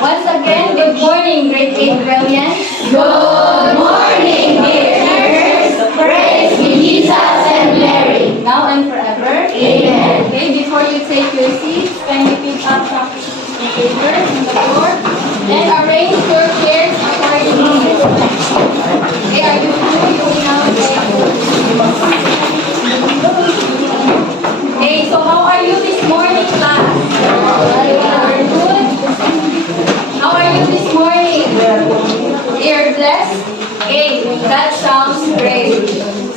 Once again, good morning, grade 8 brilliant. Good morning, dear learners. Praise be Jesus and Mary. Now and forever. Amen. Okay, before you take your seats, kindly pick up some paper on the floor and arrange your chairs accordingly. Okay, are you good? You will now take. Okay, so how are you this morning, class? Are you good? How are you this morning? You're blessed? Okay, that sounds great.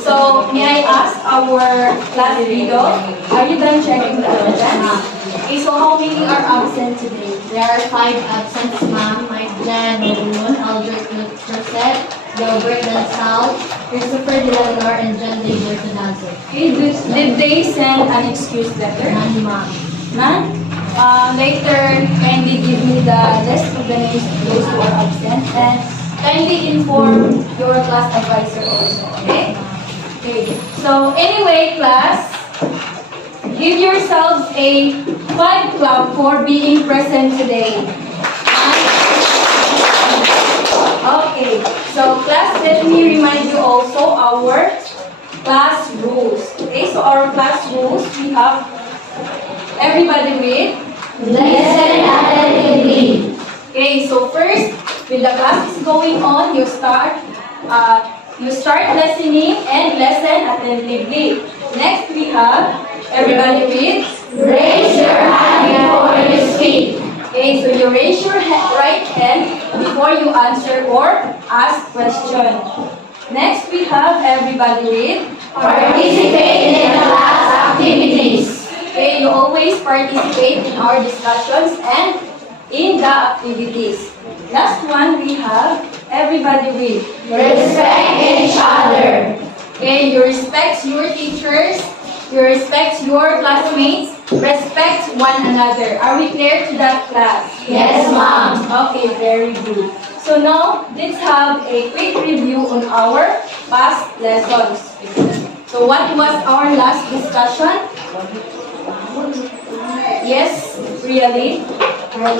So, may I ask our class leader, are you done checking the attendance? Okay, so how many are absent today? There are 5 absents, ma'am. Mike Jan, Noon, Albert Rosette, Gilbert Lansal, Christopher Delanor, and John David Tonazo. Okay, did they send an excuse letter? None, ma'am. None? Later, kindly give me the list of the names of those who are absent and kindly inform your class advisor also, okay? Okay, so anyway, class, give yourselves a 5 clap for being present today. Okay, so class, let me remind you also our class rules. Okay, so our class rules, we have everybody read. Listen attentively. Okay, so first, when the class is going on, you start listening and listen attentively. Next, we have everybody read. Raise your hand before you speak. Okay, so you raise your right hand before you answer or ask question. Next, we have everybody read. Participate in the class activities. Okay, you always participate in our discussions and in the activities. Last one, we have everybody read. Respect each other. Okay, you respect your teachers, you respect your classmates, respect one another. Are we clear to that, class? Yes, ma'am. Okay, very good. So now, let's have a quick review on our past lessons. So what was our last discussion? Yes, really? Our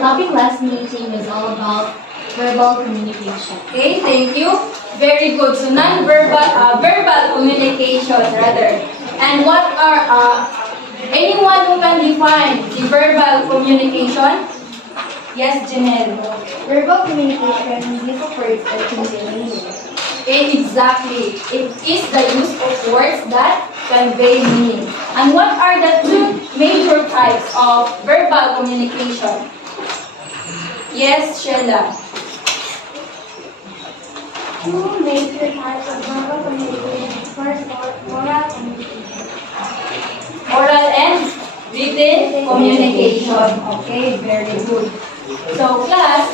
topic last meeting was all about verbal communication. Okay, thank you. Very good. So non-verbal, verbal communication rather. And what are, anyone who can define the verbal communication? Yes, Janelle. Verbal communication is use of words that convey meaning. Okay, exactly. It is the use of words that convey meaning. And what are the 2 major types of verbal communication? Yes, Sheila. 2 major types of verbal communication. First, oral communication. Oral and written communication. Okay, very good. So, class,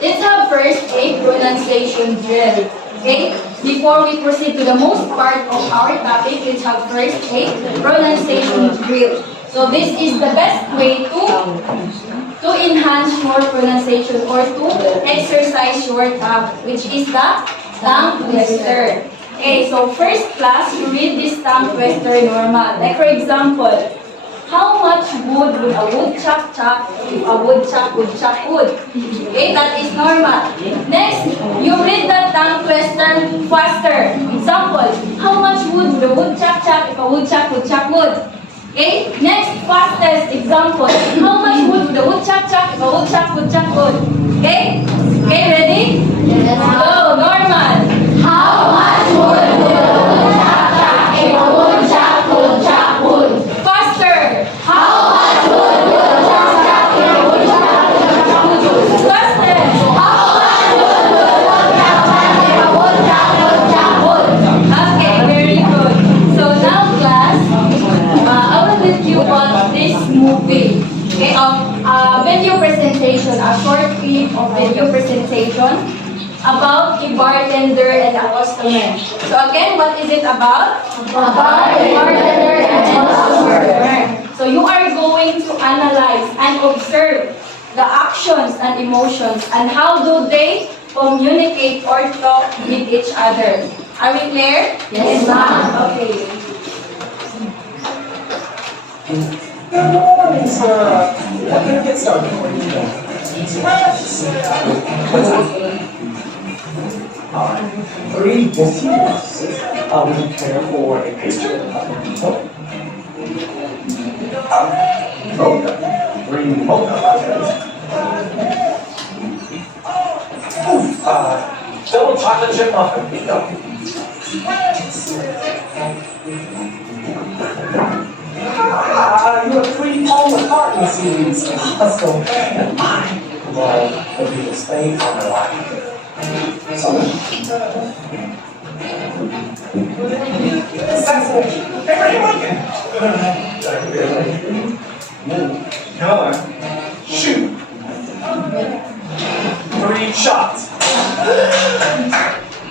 let's have first a pronunciation drill. Okay? Before we proceed to the most part of our topic, let's have first a pronunciation drill. So, this is the best way to enhance your pronunciation or to exercise your tongue, which is the tongue twister. Okay, so first class, you read this tongue twister normal. Like for example, how much wood would a woodchuck chuck if a woodchuck would chuck wood? Okay, that is normal. Next, you read the tongue twister faster. Example, how much wood would a woodchuck chuck if a woodchuck would chuck wood? Okay, next, fastest example, how much wood would a woodchuck chuck if a woodchuck would chuck wood? Okay? Okay, ready? Yes. Go, normal. How much wood would a woodchuck chuck if a woodchuck would chuck wood? Faster. How much wood would a woodchuck chuck if a woodchuck would chuck wood? Fastest. How much wood would a woodchuck chuck if a woodchuck would chuck wood? Okay, very good. So now class, I will let you watch this movie. Okay, video presentation, a short clip of video presentation about a bartender and a customer. So again, what is it about? About a bartender and a customer. So you are going to analyze and observe the actions and emotions and how do they communicate or talk with each other. Are we clear? Yes, ma'am. Okay. Good morning, sir. I'm gonna get started for you. Alright. 3 distinct processes we prepare for a picture of people. Mocha. 3 mocha lattes. Double chocolate chip muffin. You have 3 Paul McCartney CDs. Let's go. And I love the Beatles. They are my life. Assassination. Hey, where are you looking? Color. Shoot. 3 shots.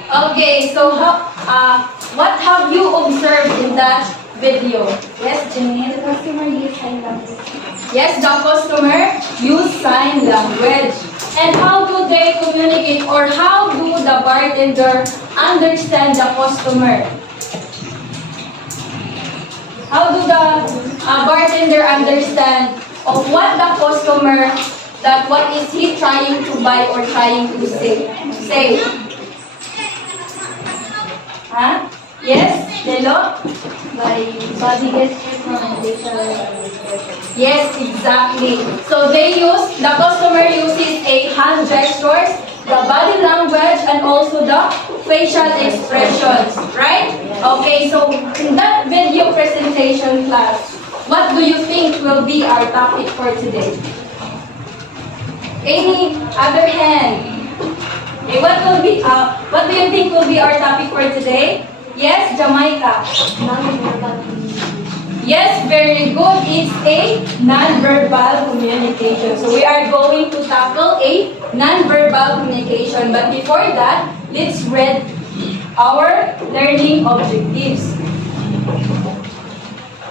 Okay, so what have you observed in that video? Yes, Janine? The customer use sign language. Yes, the customer use sign language. And how do they communicate, or how do the bartender understand the customer? How do the bartender understand of what the customer, that what is he trying to buy or trying to say? Huh? Yes, Lelo? By body gestures and facial expression. Yes, exactly. So the customer uses a hand gestures, the body language, and also the facial expressions, right? Okay, so in that video presentation class, what do you think will be our topic for today? Any other hand? Okay, what do you think will be our topic for today? Yes, Jamaica. Non-verbal. Yes, very good. It's a non-verbal communication. So we are going to tackle a non-verbal communication. But before that, let's read our learning objectives.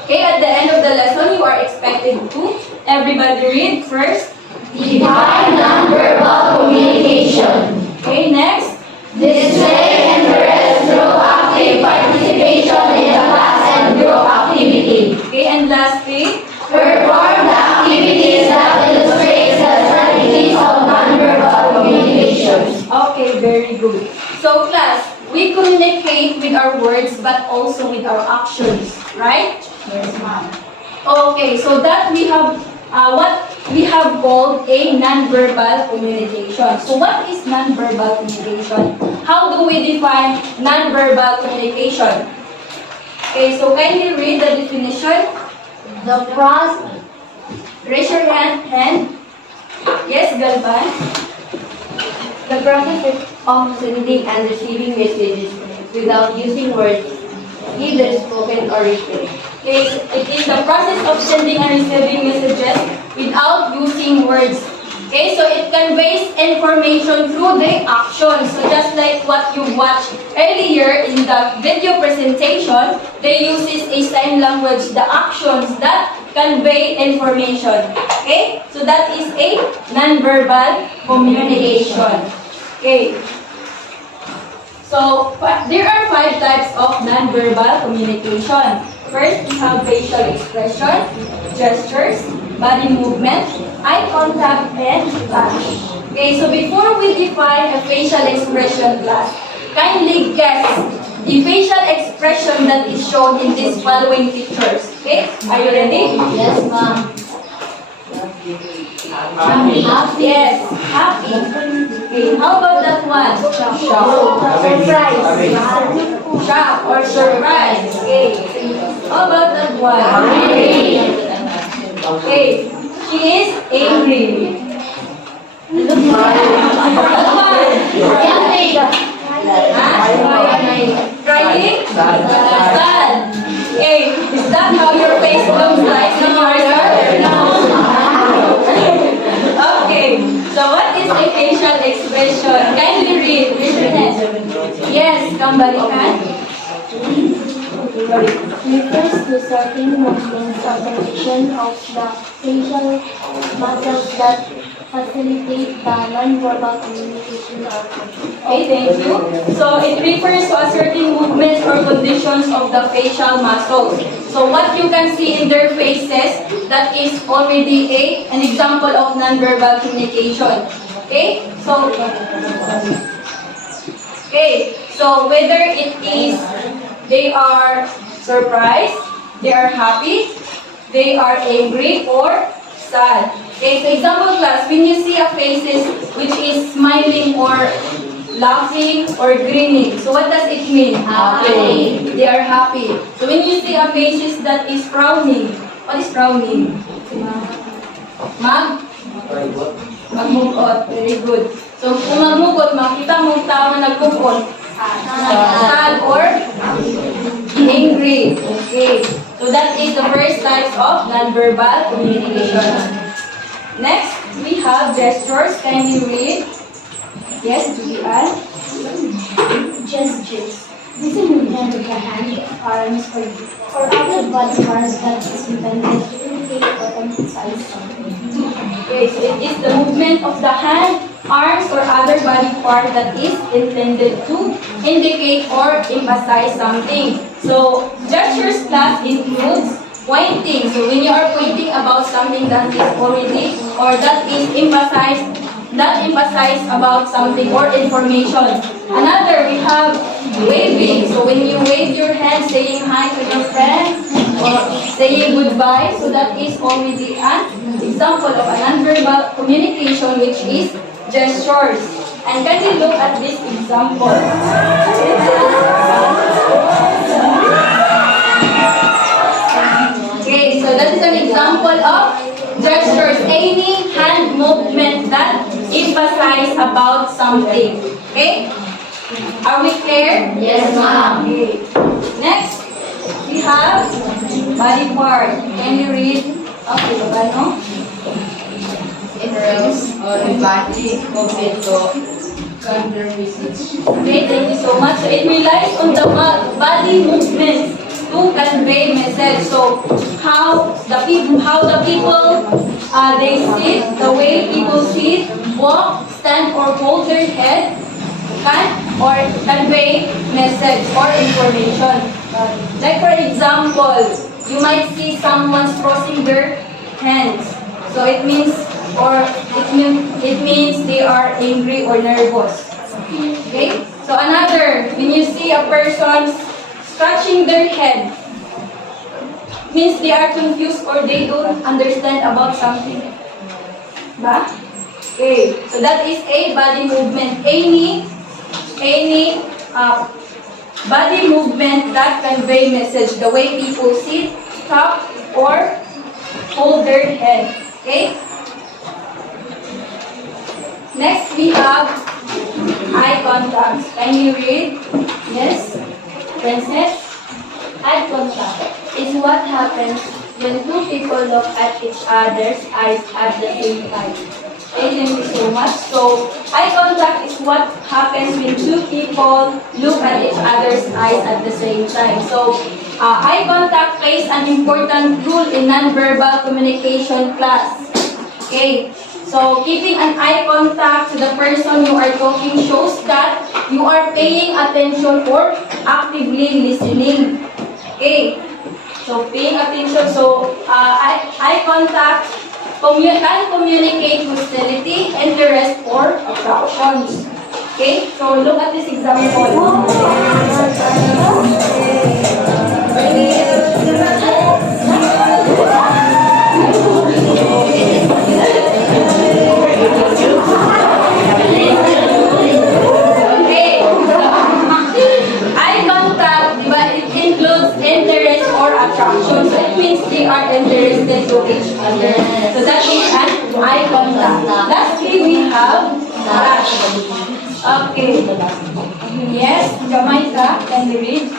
Okay, at the end of the lesson, you are expected to, everybody read first. Define nonverbal communication. Okay, next. Display interest through active participation in the class and group activity. Okay, and lastly. Perform the activities that illustrate the strategies of nonverbal communication. Okay, very good. So class, we communicate with our words but also with our actions, right? Yes, ma'am. Okay, so that we have what we have called a non-verbal communication. So what is non-verbal communication? How do we define non-verbal communication? Okay, so kindly read the definition. The process. Raise your hand. Yes, Galvan. The process of sending and receiving messages without using words, either spoken or written. Okay, so it is the process of sending and receiving messages without using words. Okay, so it conveys information through the actions. So just like what you watched earlier in the video presentation, they uses a sign language, the actions that convey information. Okay, so that is a non-verbal communication. Okay. So there are 5 types of non-verbal communication. First, we have facial expression, gestures, body movement, eye contact, and touch. Okay, so before we define a facial expression class, kindly guess the facial expression that is shown in these following pictures. Okay, are you ready? Yes, ma'am. Happy. Yes, happy. Okay, how about that one? Surprise. Shock or surprise. Okay. How about that one? Okay. She is angry. That one. Crying? Sad. Okay. Is that how your face looks like when you are sad? Okay. So what is a facial expression? Kindly read. Yes, Kambalikan. Refers to certain movements or position of the facial muscles that facilitate the non-verbal communication of Okay, thank you. So it refers to a certain movements or conditions of the facial muscles. So what you can see in their faces, that is already an example of nonverbal communication. Okay? So whether it is they are surprised, they are happy, they are angry or sad. Okay, so example class, when you see a faces which is smiling or laughing or grinning, so what does it mean? Happy. They are happy. So when you see a faces that is frowning, what is frowning? Magmukot. Very good. So kung magmukot, makita mong tao na nagmukot. Sad or angry. Okay. So that is the first types of nonverbal communication. Next, we have gestures. Can you read? Yes, Julian. Gestures. This is movement of the hand, arms, or other body parts that is intended to indicate or emphasize something. Okay, so it is the movement of the hand, arms, or other body part that is intended to indicate or emphasize something. So, gestures class includes pointing. So, when you are pointing about something that is already or that is emphasized about something or information. Another, we have waving. So, when you wave your hand, saying hi to your friends or saying goodbye, so that is already an example of a nonverbal communication, which is gestures. And can you look at this example? Okay, so that is an example of gestures. Any hand movement that emphasize about something. Okay? Are we clear? Yes, ma'am. Okay. Next, we have body part. Can you read? Okay, ano? It relies on body movement to convey message. Okay, thank you so much. So it relies on the body movements to convey message. So how the people they sit, the way people sit, walk, stand, or hold their head can or convey message or information. Like for example, you might see someone crossing their hands. So it means they are angry or nervous. Okay? So another, when you see a person scratching their head, means they are confused or they don't understand about something. Ba? Okay. So that is a body movement. Any body movement that convey message. The way people sit, talk, or hold their head. Okay? Next, we have eye contact. Can you read? Yes? Princess? Eye contact is what happens when two people look at each other's eyes at the same time. Okay, thank you so much. So, eye contact is what happens when two people look at each other's eyes at the same time. So, eye contact plays an important role in nonverbal communication class. Okay, so keeping an eye contact to the person you are talking shows that you are paying attention or actively listening. Okay, so paying attention. So, eye contact can communicate hostility, interest, or attractions. Okay, so look at this example. Okay, eye contact, but it includes interest or attraction. So it means they are interested to each other. So that is an eye contact. Lastly, we have touch. Okay. Yes, Jamaica, can you read?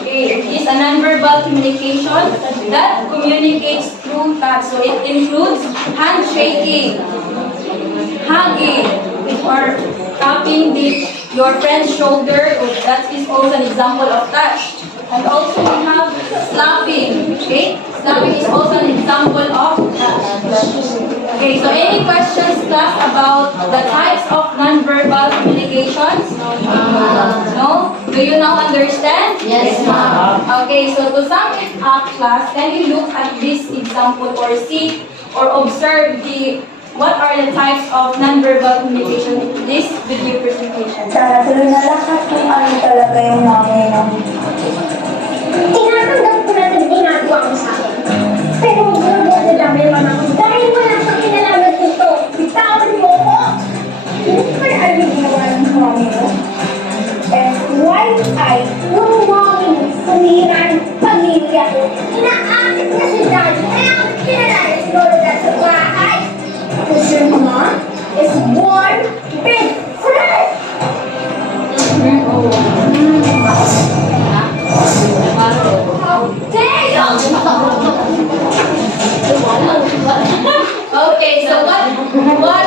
Okay, it is a nonverbal communication that communicates through touch. So it includes handshaking, hugging, or tapping the your friend's shoulder. That is also an example of touch. And also we have slapping. Okay? Slapping is also an example of touch. Okay, so any questions, class, about the types of non-verbal communications? No? Do you now understand? Yes, ma'am. Okay, so to sum it up, class, can you look at this example or see or observe what are the types of non-verbal communication in this video presentation? Sana tuloy na lahat kung ano talaga yung nanay ng... Tinatanggap ko na yung ginagawa mo sa akin. Pero huwag mo na dami yung mama ko. Dahil wala sa kinalaman ko ito. Bitawan mo ko. Hindi ko na alam yung ginawa ng mami mo. And why yung mami mo sumira ng pamilya ko. Inaakit na si daddy. Kaya ako kinalala si Lolo dad sa bahay. Because your mom is one big friend. Okay, so what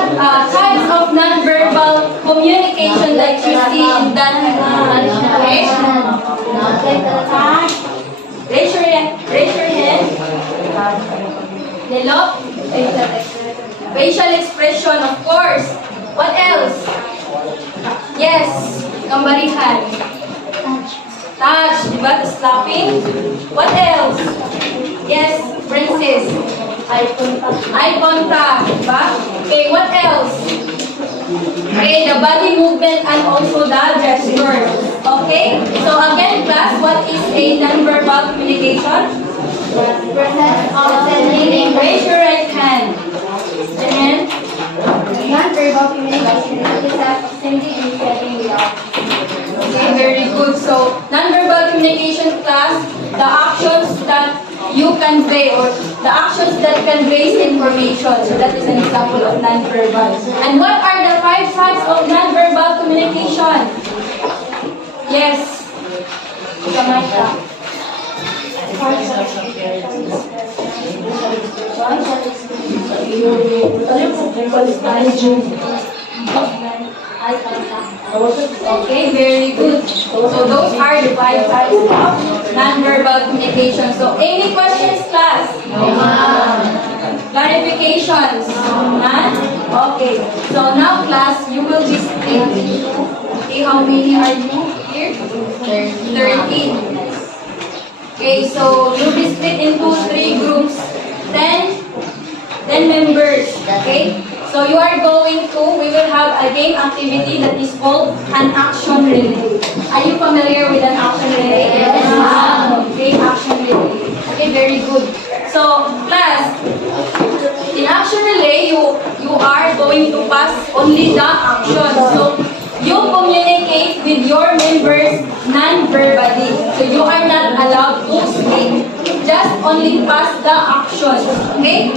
types of non-verbal communication that you see in that? Okay? Raise your hand. Hello? Facial expression, of course. What else? Yes, kambarihan. Touch, diba? Slapping. What else? Yes, Princess. Eye contact, diba? Okay, what else? Okay, the body movement and also the gesture. Okay? So again, class, what is a non-verbal communication? Raise your right hand. And Non-verbal communication is the act of sending and receiving without. okay, very good. So, non-verbal communication class, the actions that you convey or the actions that conveys information. So that is an example of non-verbal. And what are the 5 types of non-verbal communication? Yes. Samantha. Okay, very good. So those are the 5 types of non-verbal communication. So any questions, class? Clarifications? None? Okay. So now, class, you will be split into, okay, how many are you here? 13. Okay, so you'll be split into 3 groups, 10 members, okay? So you are going to, we will have a game activity that is called an action relay. Are you familiar with an action relay? Yes. Okay, action relay. Okay, very good. So, class, in action relay, you are going to pass only the action. So, you communicate with your members non-verbally. So you are not allowed to speak. Just only pass the action. Okay?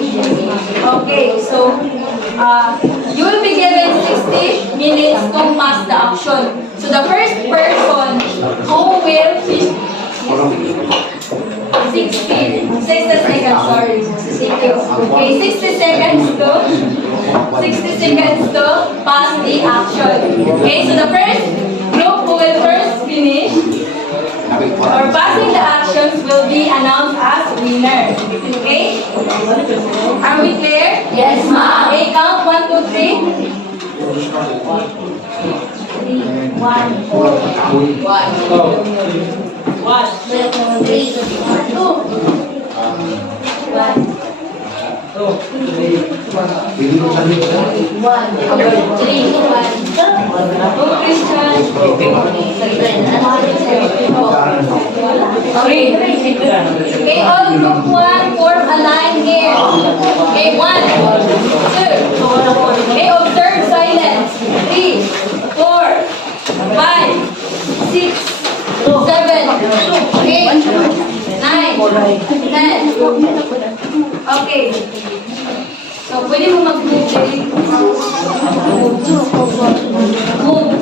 Okay, so you will be given 60 minutes to pass the action. So the first person who will 60 seconds, sorry. Thank you. Okay, 60 seconds to pass the action. Okay, so the first group who will first finish or passing the actions will be announced as winner. Okay? Are we clear? Yes, ma'am. Okay, count 1, 2, 3. 1, Go, Christian. Okay, all group 1 form a line here. Okay, 1, 2. Okay, observe silence. 3, 4, 5, 6, 7, 8, 9, 10. Okay. So, pwede mo mag-move. Move.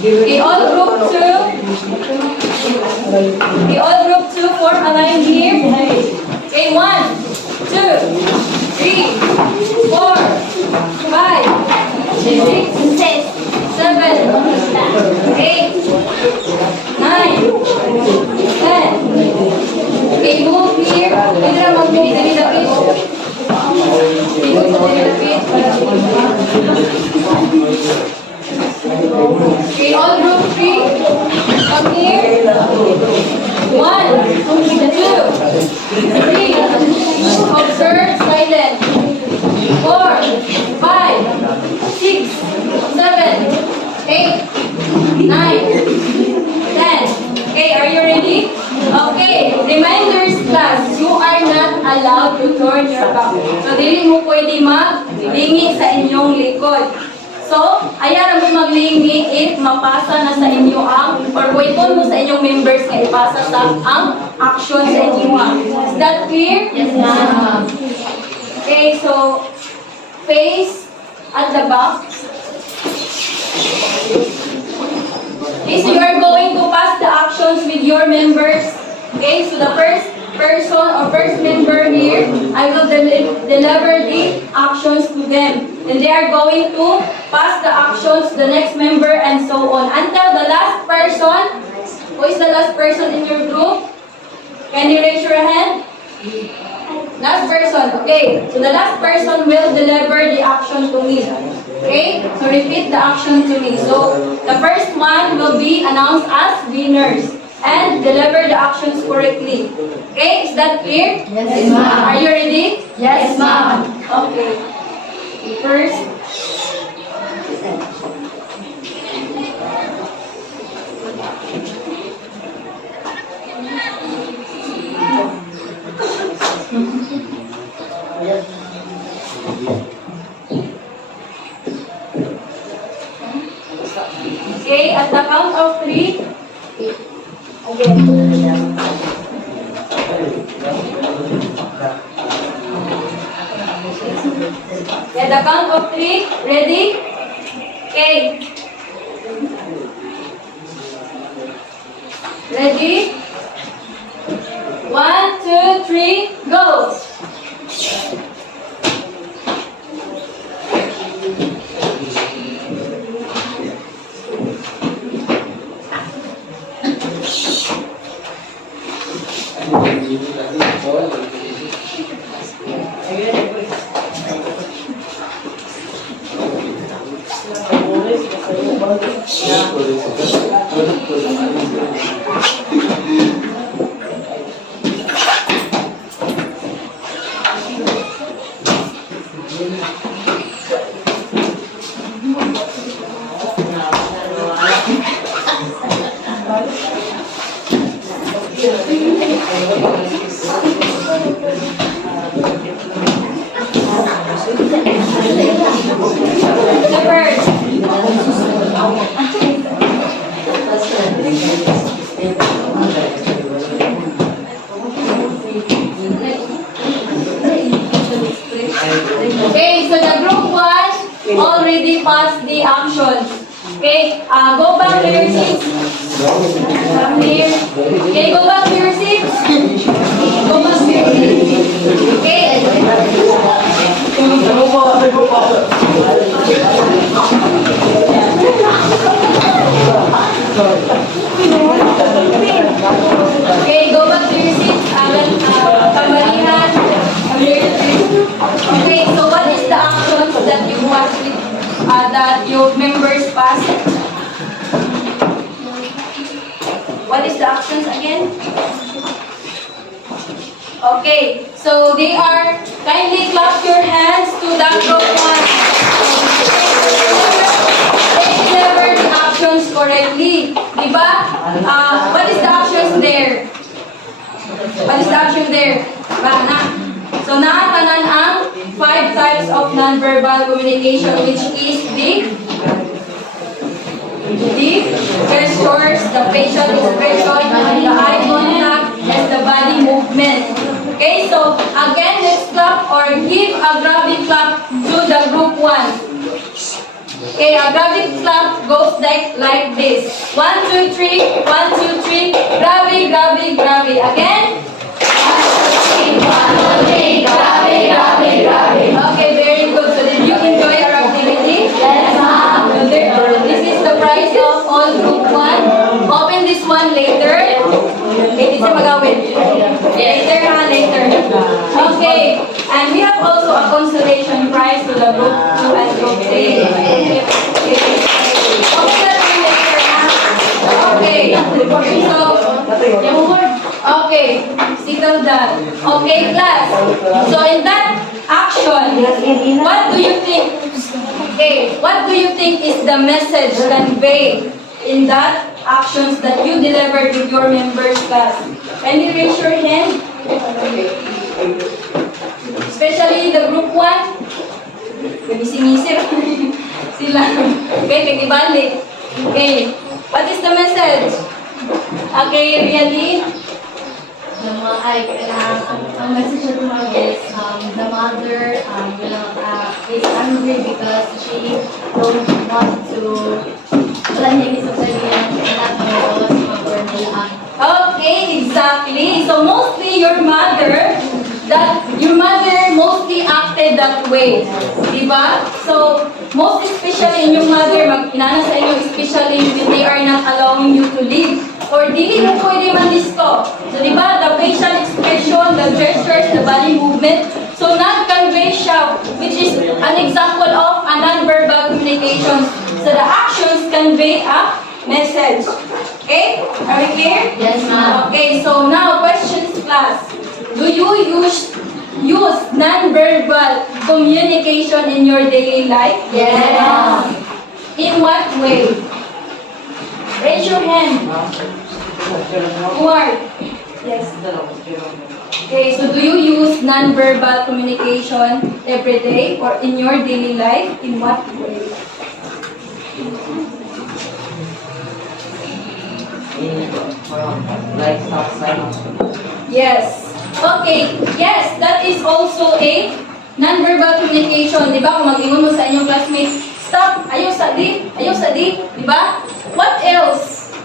Okay, all group 2. Okay, all group 2 form a line here. Okay, 1, 2, 3, 4, 5, 6, 7, 9, 10. Okay, move here. Pwede na mag-move dali lapit. Ikot sa dali lapit. Okay, all group 3. Come here. 1, 2, 3. Observe, silent. 4, 5, 6, 7, 8, 9, 10. Okay, are you ready? Okay, reminders class, you are not allowed to turn your back. So, dili mo pwede maglingi sa inyong likod. So, ayaw mo maglingi if mapasa na sa inyo ang, or waiton mo sa inyong members na ipasa sa ang action sa inyo. Is that clear? Yes, ma'am. Okay, so, face at the back. Okay, so you are going to pass the actions with your members. Okay, so the first person or first member here, I will deliver the actions to them. And they are going to pass the actions to the next member and so on. Until the last person, who is the last person in your group? Can you raise your hand? Last person, okay. So the last person will deliver the action to me. Okay? So repeat the action to me. So the first one will be announced as winners and deliver the actions correctly. Okay? Is that clear? Yes, ma'am. Are you ready? Yes, ma'am. Okay. First. Okay, at the count of 3. At the count of 3, ready? Okay. Ready? 1, 2, 3, go! The first. Okay, so the group 1 already passed the actions. Okay, go back to your seats. Come here. Okay, go back to your seats. Go back to your seats. Okay. Okay, go back to your seats. Kamalihan. Okay, so what is the actions that you want with, that your members pass? What is the actions again? Okay, so they are, kindly clap your hands to the group 1. They deliver the actions correctly. Diba? What is the actions there? What is the action there? So, nakatanan ang 5 types of non-verbal communication, which is the gestures, the facial expression, the eye contact, and the body movement. Okay, so again, let's clap or give a gravity clap to the group 1. Okay, a gravity clap goes like this. 1, 2, 3, 1, 2, 3, gravity, gravity, gravity. Again. 1, 2, 3, 1, 2, 3, gravity, gravity, gravity. Okay, very good. So did you enjoy our activity? Yes, ma'am. This is the prize of all group 1. Open this Okay, settle that. Okay, class. So in that action, what do you think? Okay, what do you think is the message conveyed in that actions that you delivered with your members, class? Can you raise your hand? Especially the group 1. Nagisinisip. Sila. Okay, kagibalik. Okay, what is the message? Okay, really? Ang message of the mom is the mother is angry because she don't want to wala niya sa yung anak mo sa mga nila. Okay, exactly. So mostly your mother mostly acted that way. Diba? So, most especially in yung mother, mag-inana sa inyo, especially when they are not allowing you to live. Or dili mo pwede man disco. So, diba? The facial expression, the gestures, the body movement. So, nag-convey siya, which is an example of a non-verbal communication. So, the actions convey a message. Okay? Are we clear? Yes, ma'am. Okay, so now, questions class. Do you use non-verbal communication in your daily life? Yes. In what way? Raise your hand. Ward. Yes. Okay, so do you use non-verbal communication every day or in your daily life? In what way? Yes. Okay. Yes, that is also a non-verbal communication. Di ba? Kung mag-ingon mo sa inyong classmate, stop, ayaw sa di, di ba? What else?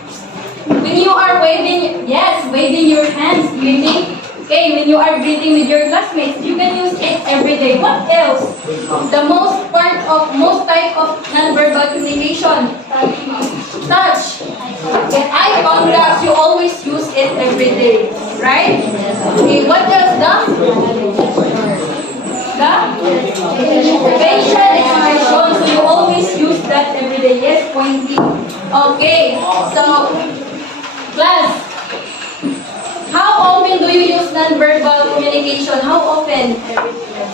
When you are waving, yes, waving your hands, waving. Okay, when you are greeting with your classmates, you can use it every day. What else? The most type of non-verbal communication. Touch. Okay, eye contact, you always use it every day. Right? Okay, what else? The facial expression, so you always use that every day. Yes, pointing. Okay, so, class, how often do you use non-verbal communication? How often?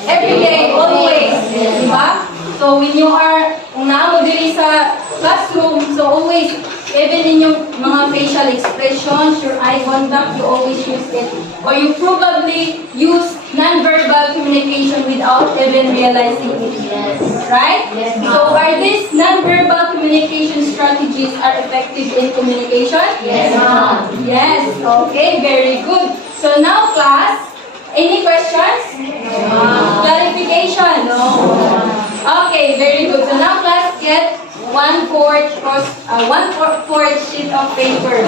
Every day, always. Diba? So when you are, kung naamo diri sa classroom, so always, even in yung mga facial expressions, your eye contact, you always use it. Or you probably use non-verbal communication without even realizing it. Yes. Right? Yes, So are these non-verbal communication strategies are effective in communication? Yes, ma'am. Yes. Okay, very good. So now class, any questions? No. Clarification? No. Okay, very good. So now class, get 1/4 sheet of paper.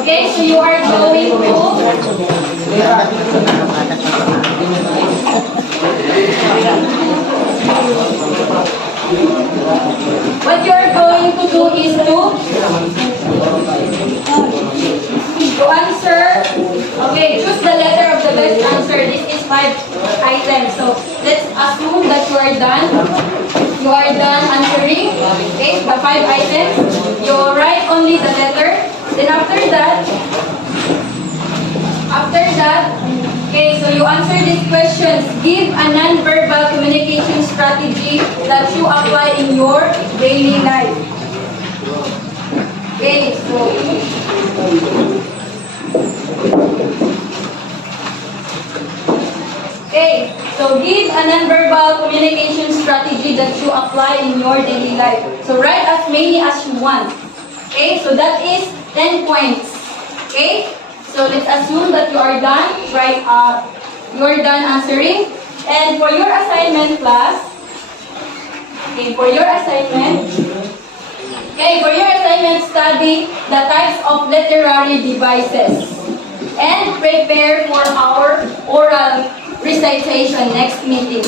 Okay, so you are going to what you are going to do is to answer. Okay, choose the letter of the best answer. This is 5 items. So let's assume that you are done. You are done answering. Okay, the 5 items. You write only the letter. Then after that, okay, so you answer these questions. Give a non-verbal communication strategy that you apply in your daily life. Okay, so give a non-verbal communication strategy that you apply in your daily life. So write as many as you want. Okay, so that is 10 points. Okay, so let's assume that you are done. Right, you are done answering. And for your assignment, class. Okay, for your assignment, study the types of literary devices and prepare for our oral recitation next meeting.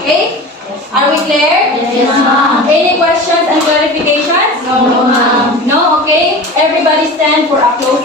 Okay? Are we clear? Yes, ma'am. Any questions and clarifications? No, ma'am. No, okay. Everybody stand for a close